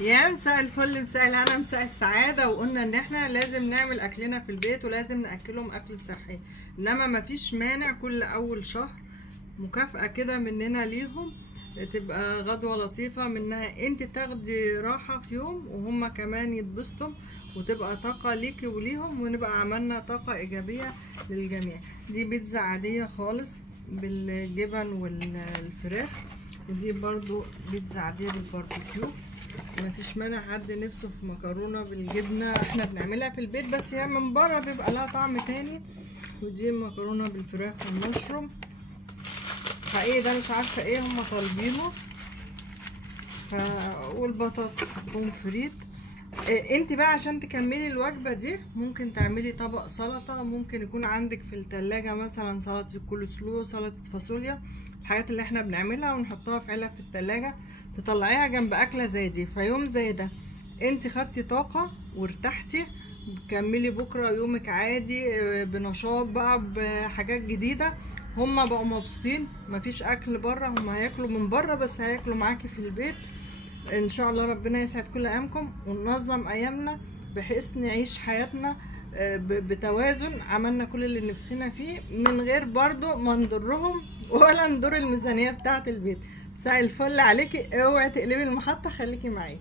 يا مساء الفل، مساء الهنا، مساء السعادة. وقلنا ان احنا لازم نعمل اكلنا في البيت ولازم ناكلهم اكل صحي، انما مفيش مانع كل اول شهر مكافأة كده مننا ليهم، تبقى غدوة لطيفة منها، انت تاخدي راحة في يوم وهما كمان يتبسطوا، وتبقى طاقة ليكي وليهم، ونبقى عملنا طاقة ايجابية للجميع. دي بيتزا عادية خالص بالجبن والفراخ، ودي برضو بيتزا عادية بالباربيكيو. مفيش مانع حد نفسه في مكرونه بالجبنه، احنا بنعملها في البيت بس هي من بره بيبقى لها طعم تاني. ودي مكرونه بالفراخ والمشروم، حقيقي ده مش عارفه ايه هما طالبينه. والبطاطس بوم فريت. انت بقى عشان تكملي الوجبه دي ممكن تعملي طبق سلطه، ممكن يكون عندك في التلاجة مثلا سلطه الكول سلو، سلطه فاصوليا، الحاجات اللي احنا بنعملها ونحطها في علب في التلاجة، تطلعيها جنب اكله زي دي. فيوم زي ده انت خدتي طاقه وارتحتي، كملي بكره يومك عادي بنشاط بقى بحاجات جديده. هما بقوا مبسوطين، مفيش اكل بره، هما هياكلوا من بره بس هياكلوا معاكي في البيت. ان شاء الله ربنا يسعد كل ايامكم وننظم ايامنا بحيث نعيش حياتنا بتوازن. عملنا كل اللي نفسنا فيه من غير برضو ما نضرهم ولا ندور الميزانية بتاعة البيت. مساء الفل عليكي، اوعي تقلبي المحطة، خليكي معايا.